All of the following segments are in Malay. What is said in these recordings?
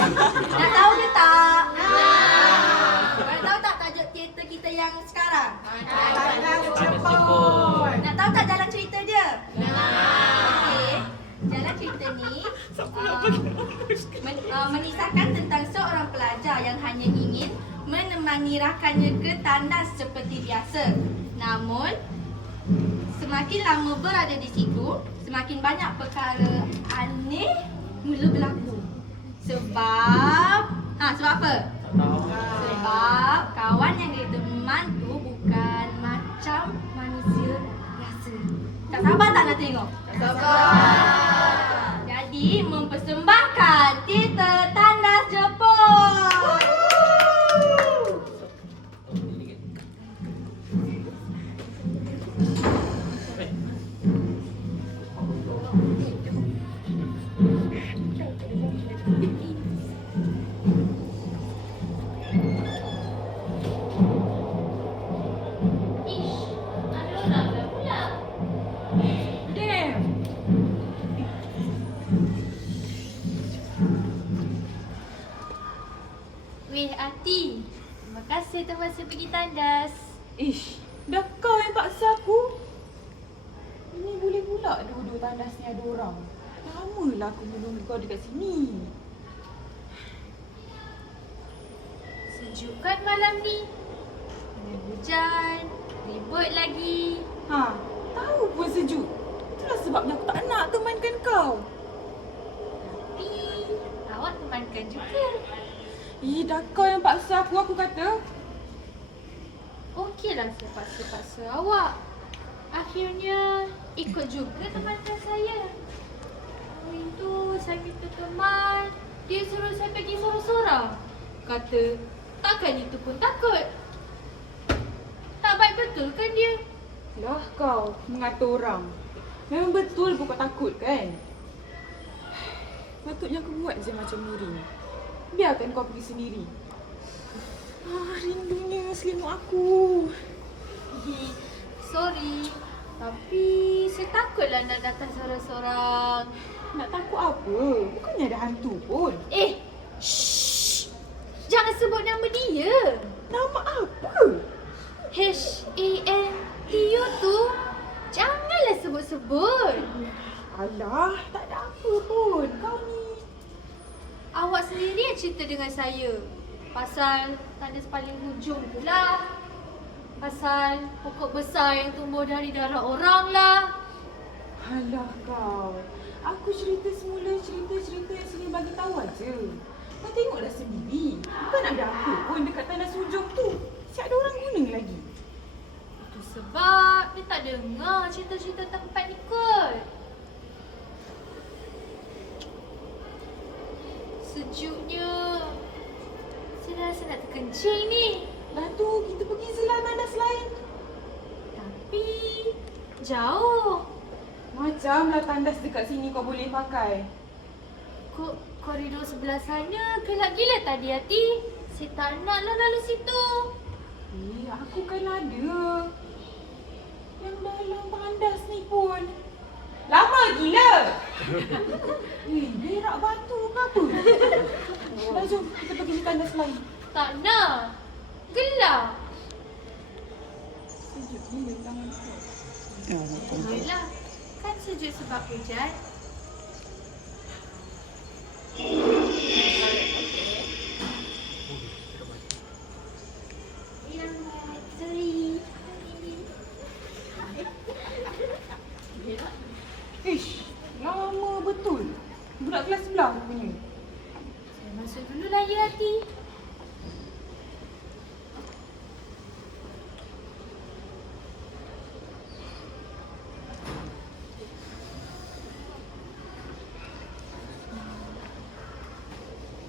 Nak tahu ke tak? Nak. Korang tahu tak tajuk teater kita yang sekarang? Tandas Jepun. Nak tahu tak jalan cerita dia? Okey. Jalan cerita ni menisahkan tentang seorang pelajar yang hanya ingin menemani rakannya ke tandas seperti biasa. Namun, semakin lama berada di situ, semakin banyak perkara aneh mula berlaku. Sebab apa? Sebab kawan yang dia teman tu bukan macam manusia biasa. Tak sabar tak nak tengok? Tak sabar. Jadi mempersembahkan teater Tandas Jepun. Weh Ati, terima kasih terpaksa pergi tandas. Ish, dah kau yang paksa aku. Ini boleh pula duduk tandas ni ada orang. Lamalah aku menunggu kau dekat sini. Sejuk kan malam ni? Ada hujan, ribut lagi. Ha, tahu pun sejuk. Itulah sebabnya aku tak nak temankan kau. Tapi awak temankan juga. Dah kau yang paksa aku kata. Okeylah saya paksa-paksa awak. Akhirnya ikut juga temankan saya. Hari tu saya minta teman, dia suruh saya pergi sorang-sorang. Kata, takkan itu pun takut. Tak baik betul kan dia? Lah kau mengatur orang. Memang betul bukan takut kan? Patutnya aku buat je macam Nuri. Biarkan kau pergi sendiri. Rindunya selimut aku. Sorry, tapi saya takutlah nak datang sorang-sorang. Nak takut apa? Bukannya ada hantu pun. Shh! Jangan sebut nama dia. Nama apa? H-A-N-T-U tu janganlah sebut-sebut. Alah, tak ada apa pun. Kau ni. Awak sendiri yang cerita dengan saya pasal tandas paling hujung tu lah. Pasal pokok besar yang tumbuh dari darah orang lah. Alah kau. Aku cerita semula cerita yang sini bagi tahu aja. Kau tengoklah sendiri. Bukan ada apa pun dekat tandas hujung tu. Siap ada orang guna lagi. Itu sebab dia tak dengar cerita-cerita tempat ni kot. Sejuknya. Saya rasa nak terkencing ni. Dah tu, kita pergi selah tandas lain. Tapi jauh. Macamlah tandas dekat sini kau boleh pakai. Koridor sebelah sana gelap gila tadi Hati. Saya tak naklah lalu situ. Aku kan ada. Yang dalam tandas ni pun. Lama gila. Berak batu ke apa? Dah jom, kita pergi di tandas lain. Tak nak. Gelap. Sejuk gila tangan kau. Yelah. Kan sejuk sebab hujan. Ish, lama betul. Budak kelas sebelah punya. Saya masuk dulu lah ya Hati.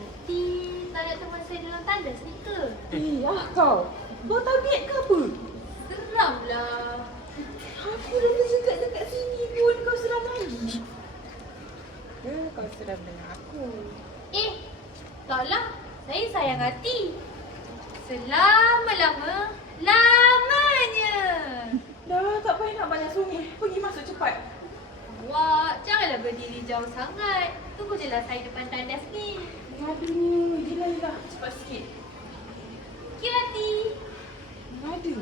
Hati, tak nak teman saya dalam tandas ni ke? Kau. Kau tabiat ke apa? Seramlah. Aku dah terjegat dekat sini pun kau seram lagi. Kau seram dengan aku. Taklah. Saya sayang Hati. Selama-lama, lamanya. Dah tak payah nak banyak sungih. Pergi masuk cepat. Awak janganlah berdiri jauh sangat. Tunggu je lah saya depan tandas ni. Aduh, jelaslah. Cepat sikit. Kirati. Ada.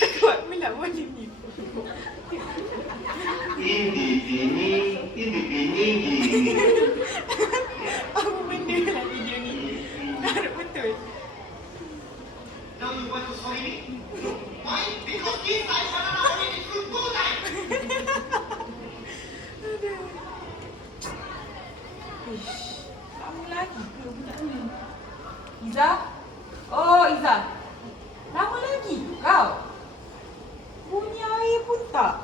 Tak kuat pula boleh ni. Apa benda lah video ni? Harap betul. Now you want to sorry me? Why? Because this I cannot sorry me through two times. Aduh. Ish, lama lagi ke budak ni? Iza? Oh, Iza. Lama lagi ke kau? Bunyi air pun tak.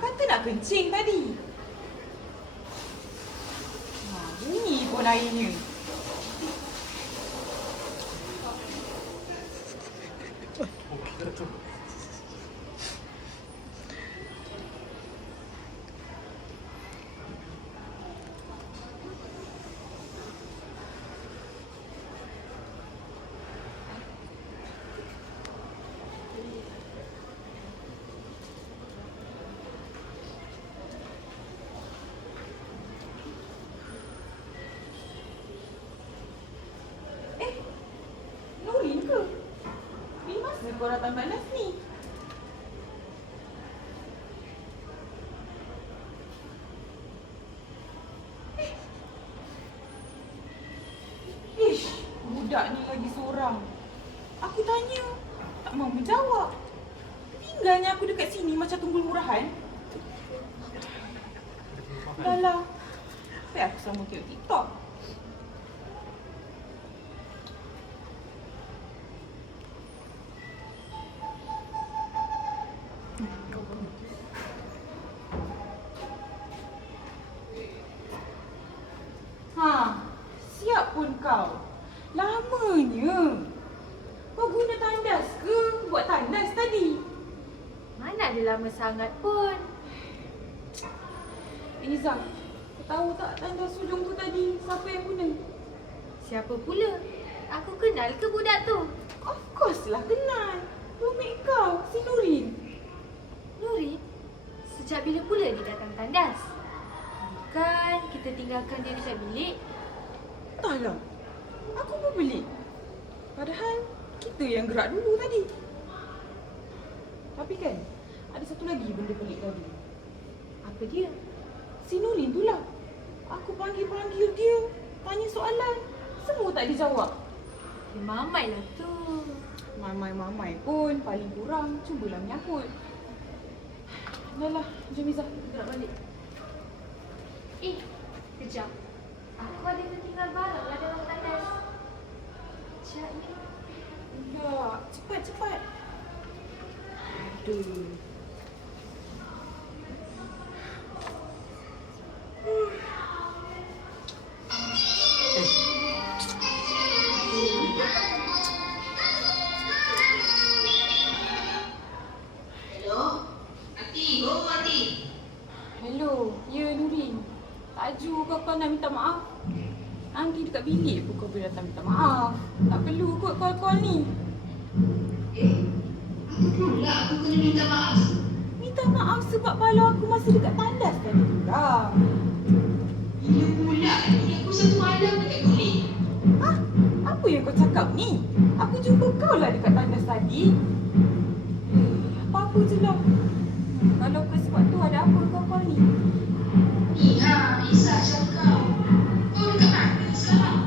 Kata nak kencing tadi. Bunyi pun airnya. Nurin ke? Bila masa kau datang panas ni? Ish, budak ni lagi seorang. Aku tanya, tak mahu menjawab. Tinggalnya aku dekat sini macam tunggul murahan. Dah lah. Sampai aku sama tengok TikTok. Siap pun kau. Lamanya. Kau guna tandas ke? Buat tandas tadi. Mana ada lama sangat pun. Iza, kau tahu tak tandas hujung tu tadi siapa yang guna? Siapa pula? Aku kenal ke budak tu? Of course lah kenal. Roommate kau, si Nurin. Nurin? Sejak bila pula dia datang tandas? Bukan kita tinggalkan dia dekat bilik? Entahlah. Aku pun pelik. Padahal kita yang gerak dulu tadi. Tapi kan, ada satu lagi benda pelik tadi. Apa dia? Si Nurin tu lah. Aku panggil-panggil dia, tanya soalan. Semua tak dijawab. Dia mamai lah tu. Mamai-mamai pun paling kurang cubalah menyangkut. Dah lah, jom Izzah, kita nak balik. Kejap. Aku ada tertinggal barang lah dalam tandas. Sekejap ni. Enggak, cepat-cepat. Aduh. Hello? Ati, go Ati. Hello, ya Nurin. Taju kau nak minta maaf. Nanti dekat bilik pun kau boleh datang minta maaf. Tak perlu kot call-call ni. Apa pula aku kena minta maaf? Minta maaf sebab kalau aku masih dekat tandas tadi juga. Bila pula ni aku satu malam dekat bilik. Hah? Apa yang kau cakap ni? Aku jumpa kau lah dekat tandas tadi. Apa-apa je lah. Kalau bukan sebab tu ada apa kau call ni? Izzah cakap. Kau dekat mana sekarang?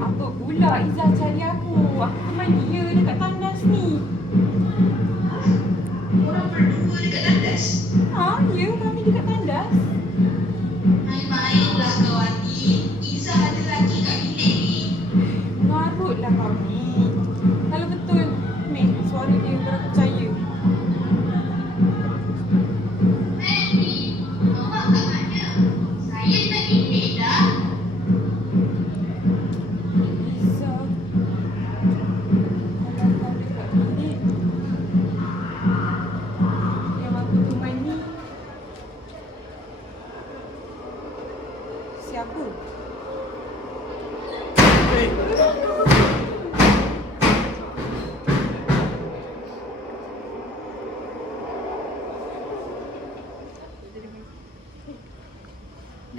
Apa pula Izzah cari aku? Aku teman dia dekat tandas ni. Orang berdua dekat tandas. Ya, kami dekat tandas. Main-mainlah kau Ati. Izzah ada lagi kat bilik ni. Mengarutlah kau ni. Kalau betul, Mek,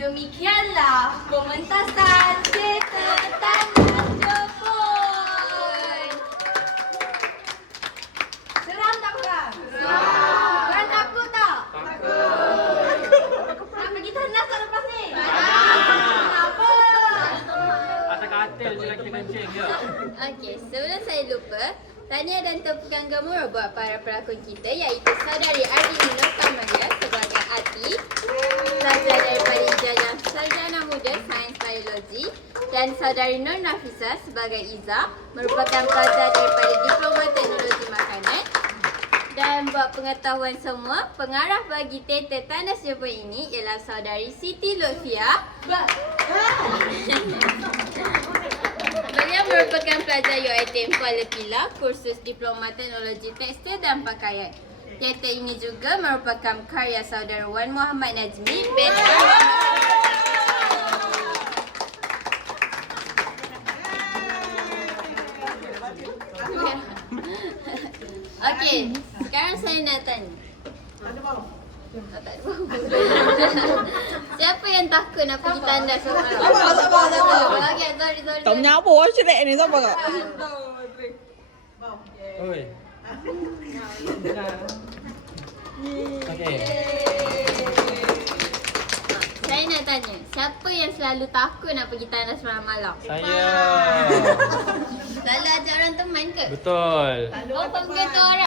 Demikianlah pementasan teater Tandas Jepun. Seram tak korang? Seram. Korang takut tak? Takut. Nak pergi tandas tak lepas ni? Kenapa? Atas katil je lagi kencing je. Okey, sebelum saya lupa, tahniah dan tepukan gemuruh buat para pelakon kita iaitu saudari Ardini Nur Tamaga sebagai Ati, pelajar daripada Ijazah Sarjana Muda Sains Biologi, dan saudari Nur Nafisa sebagai Iza, merupakan pelajar daripada Diploma Teknologi Makanan. Dan buat pengetahuan semua, pengarah bagi teater Tandas Jepun ini ialah saudari Siti Lutfia. Beliau merupakan pelajar UiTM Kuala Pilah, kursus Diploma Teknologi Tekstil dan Pakaian. Teater ini juga merupakan karya saudara Wan Muhammad Najmi, band Okey, sekarang saya nak tanya. Tak ada bau. Siapa yang takut nak pergi tandas semalam? Sabar. Okey, sorry. Tak menyapa cerek ni siapa kak? Oi. Okey. Saya nak tanya, siapa yang selalu takut nak pergi tandas malam-malam? Saya. Selalu ajak orang teman ke? Betul. Oh, pemberitahu orang.